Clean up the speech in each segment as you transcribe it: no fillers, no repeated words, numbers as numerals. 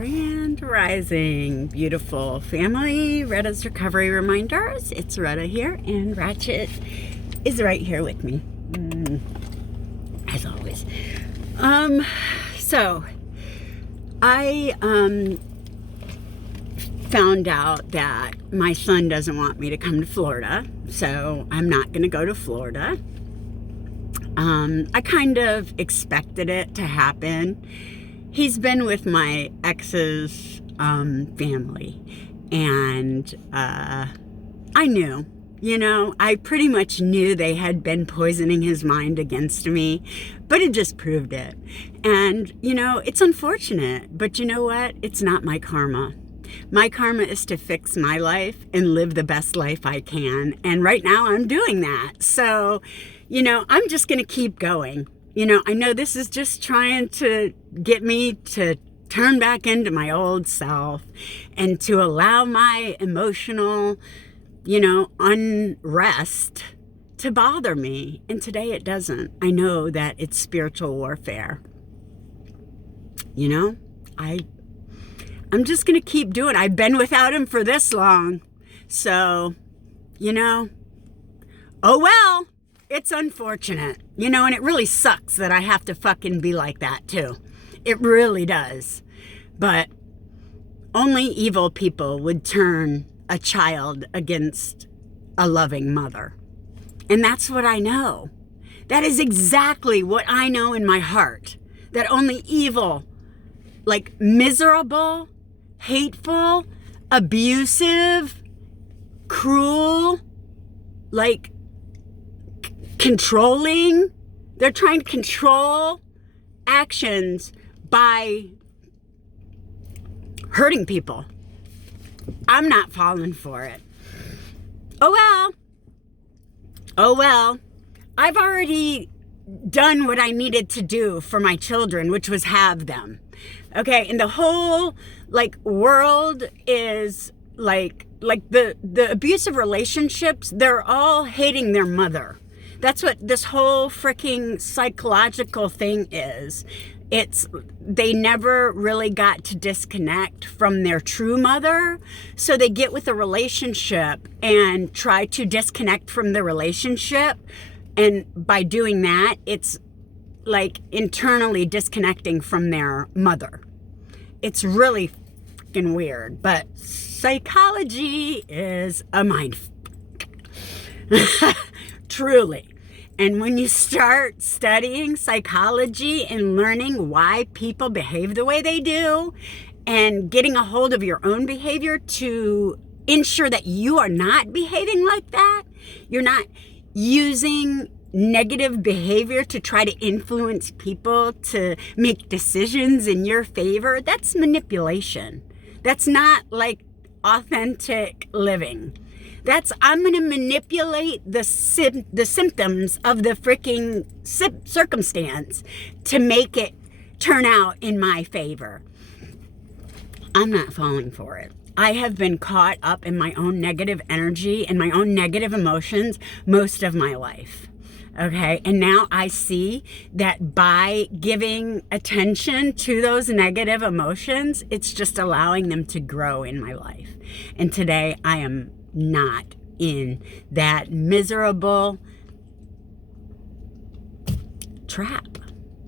Grand Rising, beautiful family. Retta's Recovery Reminders. It's Retta here, and Ratchet is right here with me, as always. So I found out that my son doesn't want me to come to Florida, so I'm not going to go to Florida. I kind of expected it to happen. He's been with my ex's family, and I knew, I pretty much knew they had been poisoning his mind against me, but it just proved it. And, it's unfortunate, but you know what? It's not my karma. My karma is to fix my life and live the best life I can. And right now I'm doing that. So, I'm just going to keep going. I know this is just trying to get me to turn back into my old self and to allow my emotional, unrest to bother me. And today it doesn't. I know that it's spiritual warfare. I'm just going to keep doing it. I've been without him for this long. So, oh well. It's unfortunate, and it really sucks that I have to fucking be like that too. It really does. But only evil people would turn a child against a loving mother. And that's what I know. That is exactly what I know in my heart. That only evil, miserable, hateful, abusive, cruel, controlling. They're trying to control actions by hurting people. I'm not falling for it. Oh well. I've already done what I needed to do for my children, which was have them. Okay, and the whole world is the abusive relationships, they're all hating their mother. That's what this whole freaking psychological thing is. They never really got to disconnect from their true mother. So they get with a relationship and try to disconnect from the relationship. And by doing that, it's internally disconnecting from their mother. It's really freaking weird. But psychology is a mind. Truly. And when you start studying psychology and learning why people behave the way they do and getting a hold of your own behavior to ensure that you are not behaving like that, you're not using negative behavior to try to influence people to make decisions in your favor, that's manipulation. That's not authentic living. I'm going to manipulate the symptoms of the freaking circumstance to make it turn out in my favor. I'm not falling for it. I have been caught up in my own negative energy and my own negative emotions most of my life. Okay, and now I see that by giving attention to those negative emotions, it's just allowing them to grow in my life. And today I am not in that miserable trap.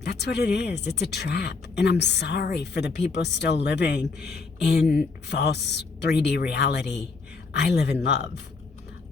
That's what it is. It's a trap. And I'm sorry for the people still living in false 3D reality. I live in love.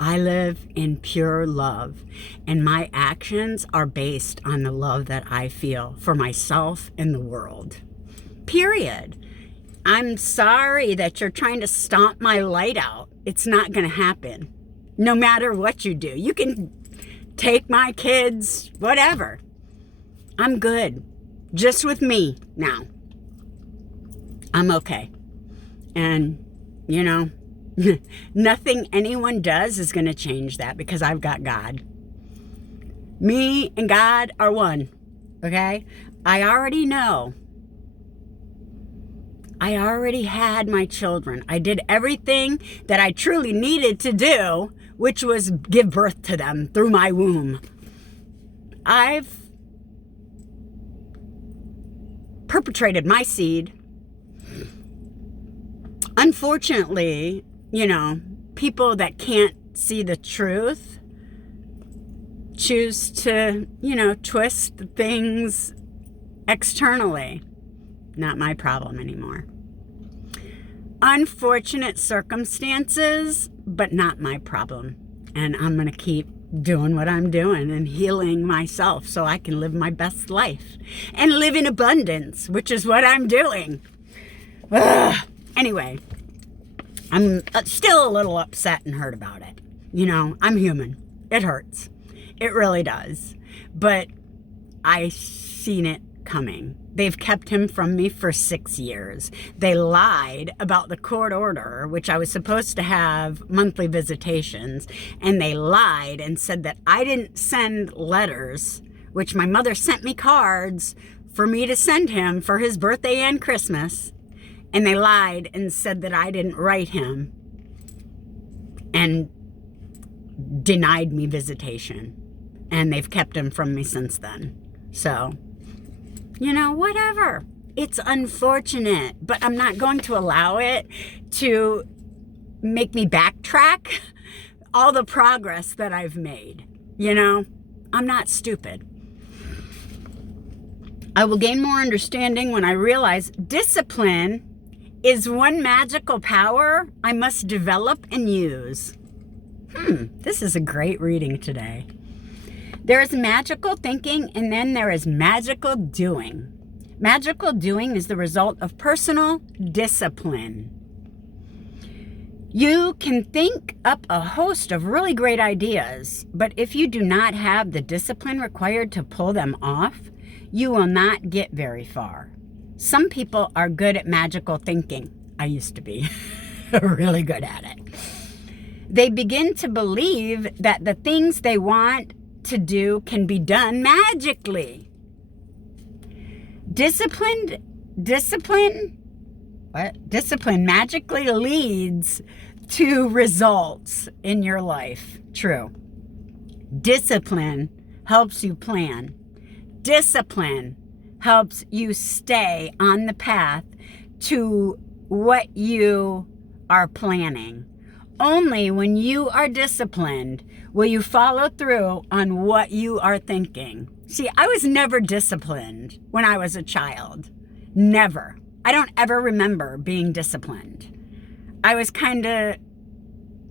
I live in pure love. And my actions are based on the love that I feel for myself and the world. Period. I'm sorry that you're trying to stomp my light out. It's not going to happen. No matter what you do. You can take my kids, whatever. I'm good. Just with me now. I'm okay. And, nothing anyone does is going to change that because I've got God. Me and God are one. Okay? I already know. I already had my children. I did everything that I truly needed to do, which was give birth to them through my womb. I've perpetrated my seed Unfortunately, people that can't see the truth choose to, twist things externally. Not my problem anymore. Unfortunate circumstances, but not my problem. And I'm going to keep doing what I'm doing and healing myself so I can live my best life and live in abundance, which is what I'm doing. Anyway, I'm still a little upset and hurt about it. I'm human. It hurts. It really does. But I seen it coming. They've kept him from me for 6 years. They lied about the court order, which I was supposed to have monthly visitations, and they lied and said that I didn't send letters, which my mother sent me cards for me to send him for his birthday and Christmas, and they lied and said that I didn't write him and denied me visitation, and they've kept him from me since then. So whatever. It's unfortunate, but I'm not going to allow it to make me backtrack all the progress that I've made. I'm not stupid. I will gain more understanding when I realize discipline is one magical power I must develop and use. This is a great reading today. There is magical thinking, and then there is magical doing. Magical doing is the result of personal discipline. You can think up a host of really great ideas, but if you do not have the discipline required to pull them off, you will not get very far. Some people are good at magical thinking. I used to be really good at it. They begin to believe that the things they want to do can be done magically. Discipline magically leads to results in your life. True. Discipline helps you plan. Discipline helps you stay on the path to what you are planning. Only when you are disciplined will you follow through on what you are thinking. See, I was never disciplined when I was a child. Never. I don't ever remember being disciplined. I was kind of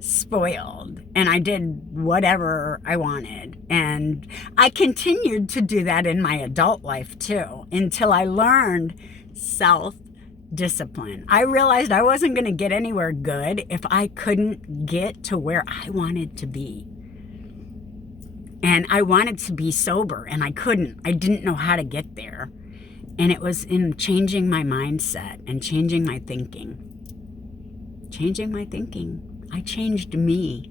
spoiled, and I did whatever I wanted. And I continued to do that in my adult life too, until I learned self-discipline. I realized I wasn't going to get anywhere good if I couldn't get to where I wanted to be. And I wanted to be sober, and I couldn't. I didn't know how to get there. And it was in changing my mindset and changing my thinking. Changing my thinking. I changed me.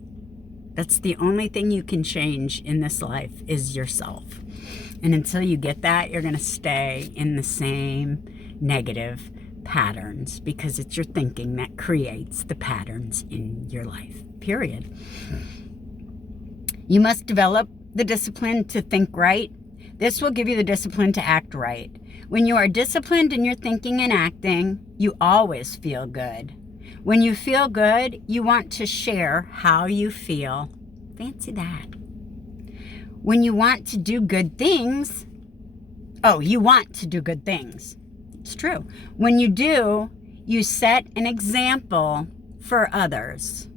That's the only thing you can change in this life is yourself. And until you get that, you're going to stay in the same negative patterns, because it's your thinking that creates the patterns in your life, period. You must develop the discipline to think right. This will give you the discipline to act right. When you are disciplined in your thinking and acting, you always feel good. When you feel good, you want to share how you feel. Fancy that. When you want to do good things, you want to do good things. It's true. When you do, you set an example for others.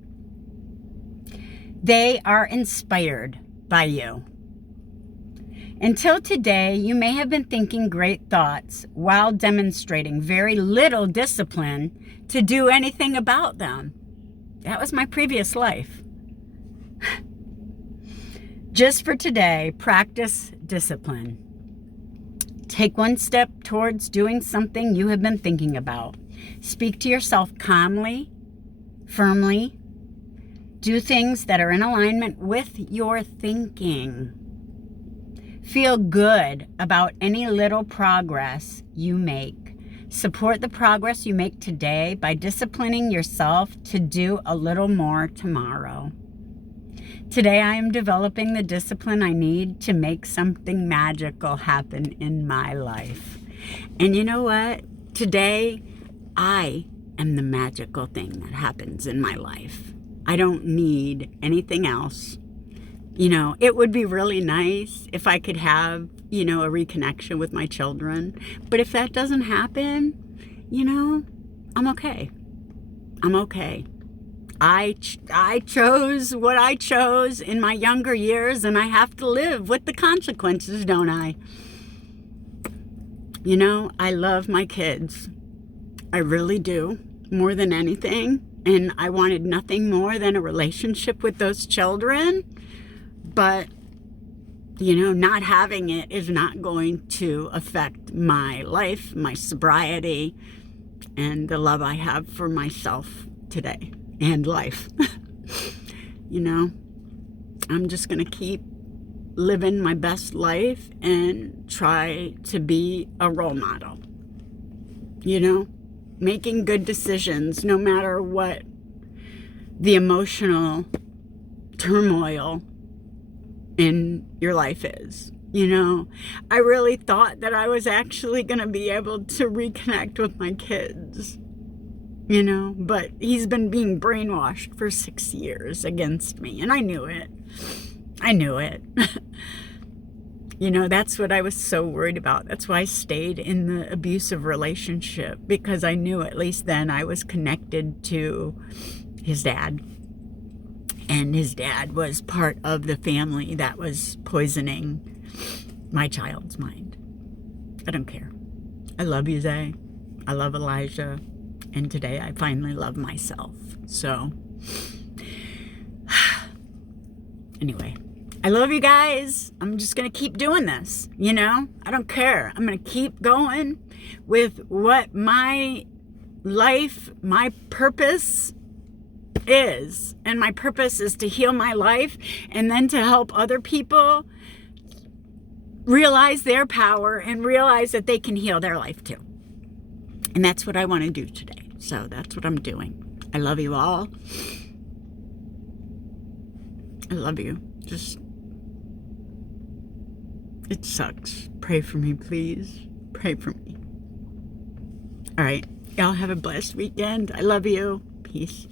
They are inspired by you. Until today, you may have been thinking great thoughts while demonstrating very little discipline to do anything about them. That was my previous life. Just for today, practice discipline. Take one step towards doing something you have been thinking about. Speak to yourself calmly, firmly. Do things that are in alignment with your thinking. Feel good about any little progress you make. Support the progress you make today by disciplining yourself to do a little more tomorrow. Today I am developing the discipline I need to make something magical happen in my life. And you know what? Today I am the magical thing that happens in my life. I don't need anything else. You know, it would be really nice if I could have, you know, a reconnection with my children. But if that doesn't happen, you know, I'm okay. I'm okay. I chose what I chose in my younger years, and I have to live with the consequences, don't I? You know, I love my kids. I really do, more than anything. And I wanted nothing more than a relationship with those children. But, you know, not having it is not going to affect my life, my sobriety, and the love I have for myself today and life. You know, I'm just going to keep living my best life and try to be a role model. You know, making good decisions no matter what the emotional turmoil in your life is. You know, I really thought that I was actually going to be able to reconnect with my kids, you know, but he's been being brainwashed for 6 years against me, and I knew it. I knew it. You know, that's what I was so worried about. That's why I stayed in the abusive relationship, because I knew at least then I was connected to his dad. And his dad was part of the family that was poisoning my child's mind. I don't care. I love you, Zay. I love Elijah. And today I finally love myself. So, anyway, I love you guys. I'm just going to keep doing this. You know, I don't care. I'm going to keep going with what my life, my purpose is. And my purpose is to heal my life and then to help other people realize their power and realize that they can heal their life too. And that's what I want to do today. So that's what I'm doing. I love you all. I love you. Just, it sucks. Pray for me, please. Pray for me. All right. Y'all have a blessed weekend. I love you. Peace.